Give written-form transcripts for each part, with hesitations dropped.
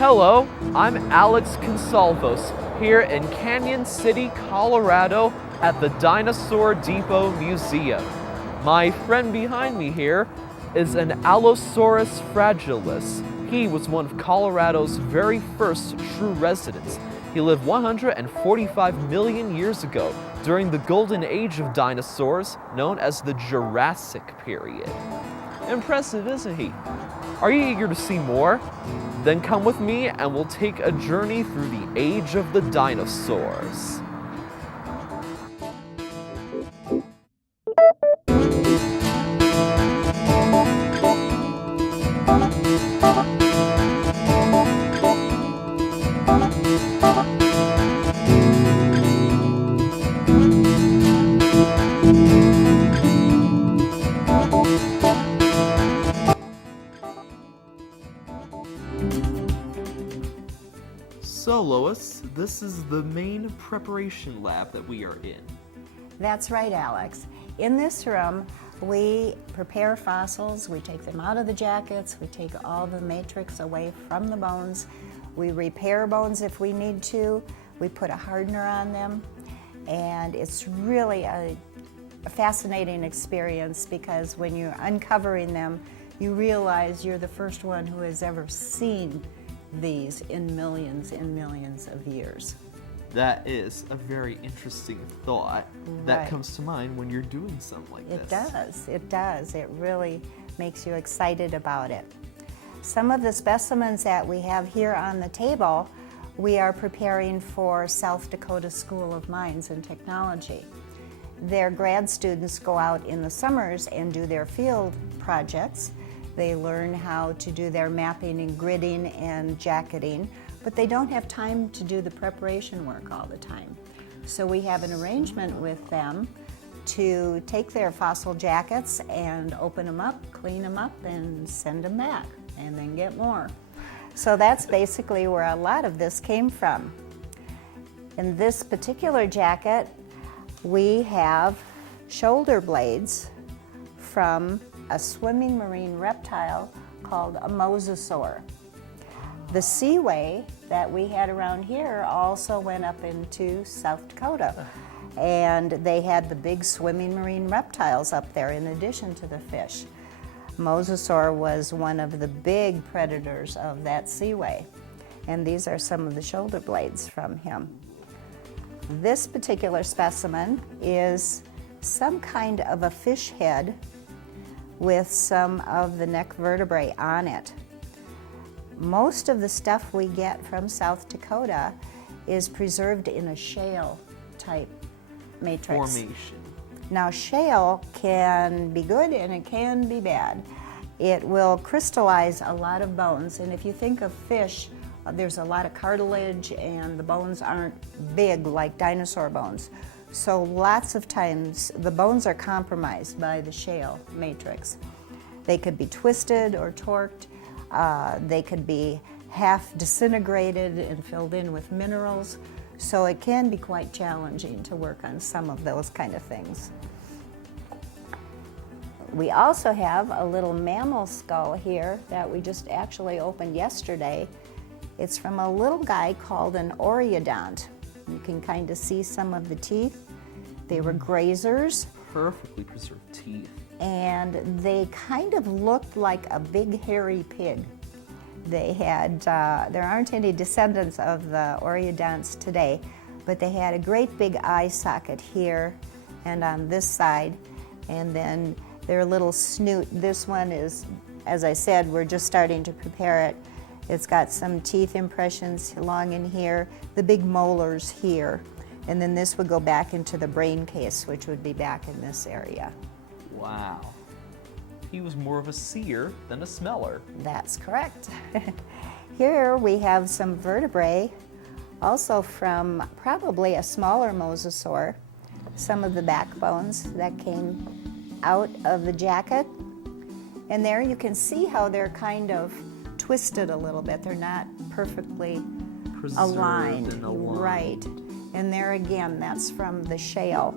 Hello, I'm Alex Consalvos here in Canyon City, Colorado at the Dinosaur Depot Museum. My friend behind me here is an Allosaurus fragilis. He was one of Colorado's very first true residents. He lived 145 million years ago during the golden age of dinosaurs known as the Jurassic period. Impressive, isn't he? Are you eager to see more? Then come with me and we'll take a journey through the age of the dinosaurs. So Lois, this is the main preparation lab that we are in. That's right, Alex. In this room, we prepare fossils, we take them out of the jackets, we take all the matrix away from the bones, we repair bones if we need to, we put a hardener on them, and it's really a fascinating experience because when you're uncovering them, you realize you're the first one who has ever seen these in millions and millions of years. That is a very interesting thought that comes to mind when you're doing something like this. It does. It really makes you excited about it. Some of the specimens that we have here on the table, we are preparing for South Dakota School of Mines and Technology. Their grad students go out in the summers and do their field projects. They learn how to do their mapping and gridding and jacketing, but they don't have time to do the preparation work all the time. So we have an arrangement with them to take their fossil jackets and open them up, clean them up, and send them back, and then get more. So that's basically where a lot of this came from. In this particular jacket, we have shoulder blades from a swimming marine reptile called a mosasaur. The seaway that we had around here also went up into South Dakota, and they had the big swimming marine reptiles up there in addition to the fish. Mosasaur was one of the big predators of that seaway, and these are some of the shoulder blades from him. This particular specimen is some kind of a fish head with some of the neck vertebrae on it. Most of the stuff we get from South Dakota is preserved in a shale type matrix. Formation. Now shale can be good and it can be bad. It will crystallize a lot of bones, and if you think of fish, there's a lot of cartilage and the bones aren't big like dinosaur bones. So lots of times the bones are compromised by the shale matrix. They could be twisted or torqued. They could be half disintegrated and filled in with minerals. So it can be quite challenging to work on some of those kind of things. We also have a little mammal skull here that we just actually opened yesterday. It's from a little guy called an oreodont. You can kind of see some of the teeth. They were grazers. Perfectly preserved teeth. And they kind of looked like a big hairy pig. They had, there aren't any descendants of the oreodonts today, but they had a great big eye socket here and on this side, and then their little snoot. This one is, as I said, we're just starting to prepare it. It's got some teeth impressions along in here, the big molars here, and then this would go back into the brain case, which would be back in this area. Wow. He was more of a seer than a smeller. That's correct. Here we have some vertebrae, also from probably a smaller mosasaur, some of the backbones that came out of the jacket. And there you can see how they're kind of twisted a little bit. They're not perfectly aligned. Right. And there again, that's from the shale.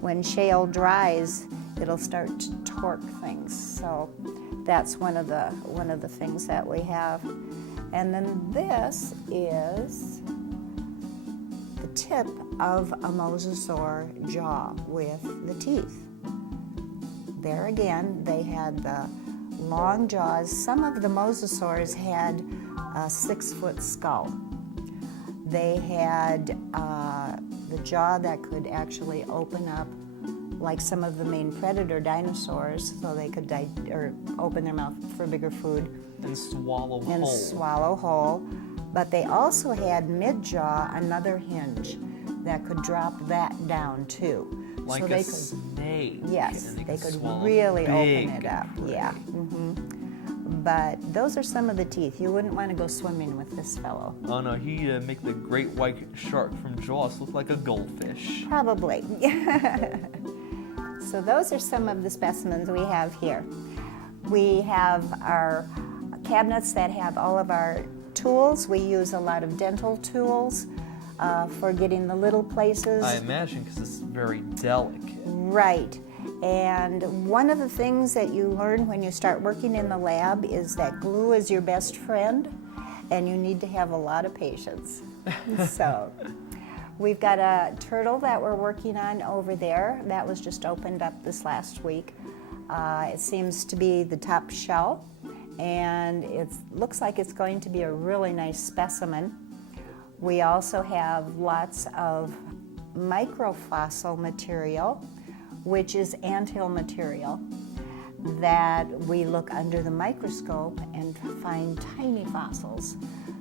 When shale dries, it'll start to torque things. So that's one of the things that we have. And then this is the tip of a mosasaur jaw with the teeth. There again, they had the long jaws. Some of the mosasaurs had a 6-foot skull. They had the jaw that could actually open up like some of the main predator dinosaurs, so they could open their mouth for bigger food. And swallow and whole. swallow whole. But they also had mid-jaw another hinge that could drop that down too. Like so a they could, snake. yes, and they could swallow really big open it up. prey. Yeah. But those are some of the teeth. You wouldn't want to go swimming with this fellow. Oh no, he make the great white shark from Jaws look like a goldfish. Probably. So those are some of the specimens we have here. We have our cabinets that have all of our tools. We use a lot of dental tools for getting the little places. I imagine because it's very delicate. Right. And one of the things that you learn when you start working in the lab is that glue is your best friend, and you need to have a lot of patience. So we've got a turtle that we're working on over there. That was just opened up this last week. It seems to be the top shell, and it looks like it's going to be a really nice specimen. We also have lots of microfossil material, which is anthill material that we look under the microscope and find tiny fossils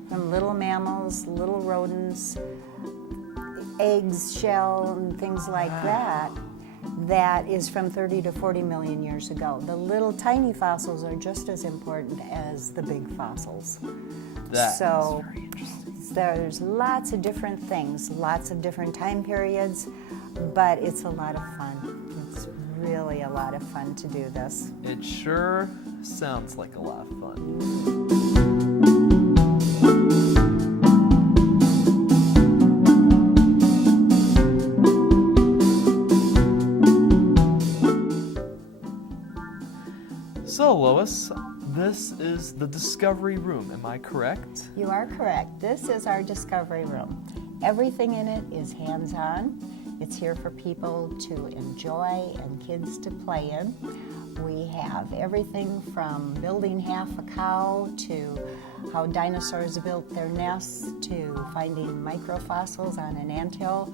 from little mammals, little rodents, eggs, shell, and things like that. That is from 30 to 40 million years ago. The little tiny fossils are just as important as the big fossils. That's So very interesting. there's lots of different things, lots of different time periods, but it's a lot of fun. It's really a lot of fun to do this. It sure sounds like a lot of fun. So, Lois, this is the Discovery Room, am I correct? You are correct. This is our discovery room. Everything in it is hands-on. It's here for people to enjoy and kids to play in. We have everything from building half a cow to how dinosaurs built their nests to finding microfossils on an anthill,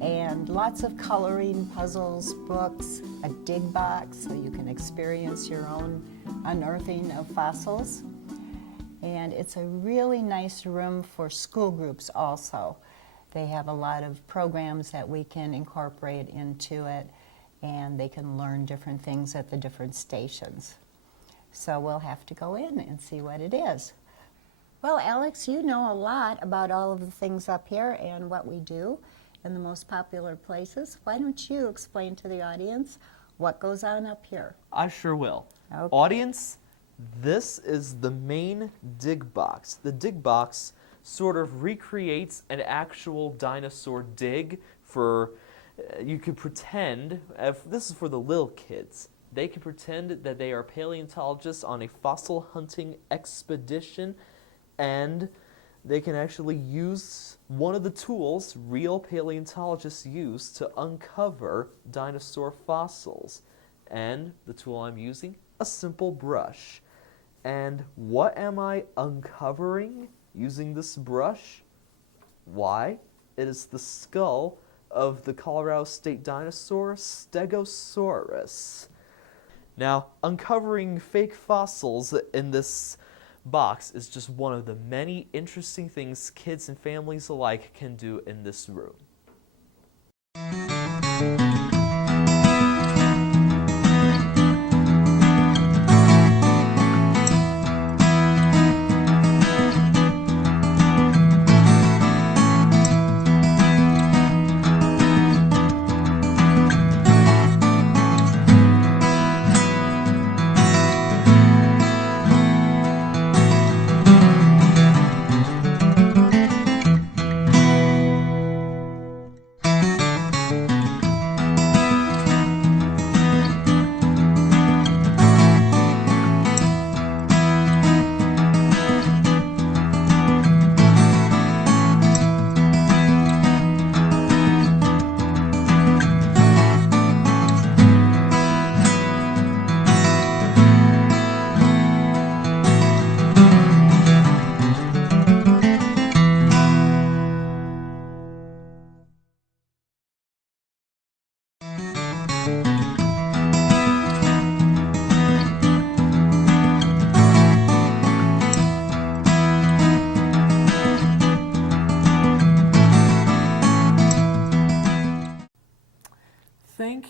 and lots of coloring, puzzles, books, a dig box so you can experience your own unearthing of fossils. And it's a really nice room for school groups also. They have a lot of programs that we can incorporate into it, and they can learn different things at the different stations. So we'll have to go in and see what it is. Well, Alex, you know a lot about all of the things up here and what we do in the most popular places. Why don't you explain to the audience what goes on up here? I sure will. Okay. Audience, this is the main dig box. The dig box sort of recreates an actual dinosaur dig for, you could pretend, if this is for the little kids, they can pretend that they are paleontologists on a fossil hunting expedition, and they can actually use one of the tools real paleontologists use to uncover dinosaur fossils. And the tool I'm using, a simple brush. And what am I uncovering using this brush? Why? It is the skull of the Colorado State dinosaur Stegosaurus. Now, uncovering fake fossils in this box is just one of the many interesting things kids and families alike can do in this room.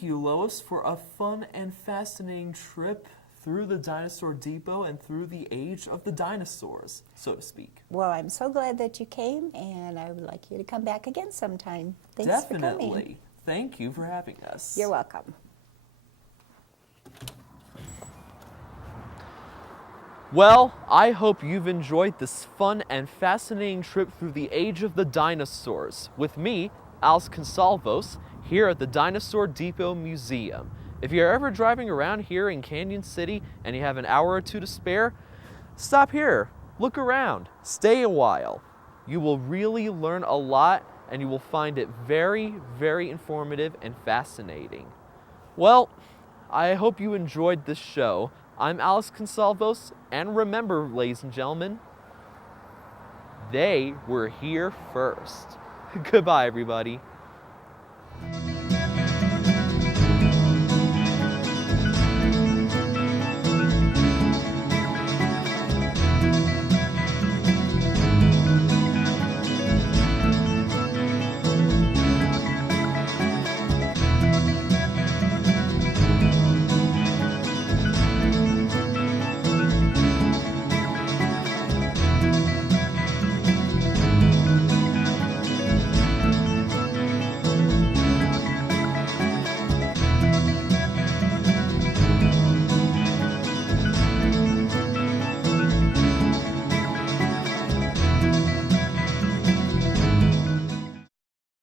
you, Lois, for a fun and fascinating trip through the Dinosaur Depot and through the age of the dinosaurs, so to speak. Well, I'm so glad that you came, and I would like you to come back again sometime. Thanks for Definitely. coming. Thank you for having us. You're welcome. Well, I hope you've enjoyed this fun and fascinating trip through the age of the dinosaurs with me, Alex Consalvos, here at the Dinosaur Depot Museum. If you're ever driving around here in Canyon City and you have an hour or two to spare, stop here, look around, stay a while. You will really learn a lot and you will find it very, very informative and fascinating. Well, I hope you enjoyed this show. I'm Alex Consalvos, and remember, ladies and gentlemen, they were here first. Goodbye, everybody.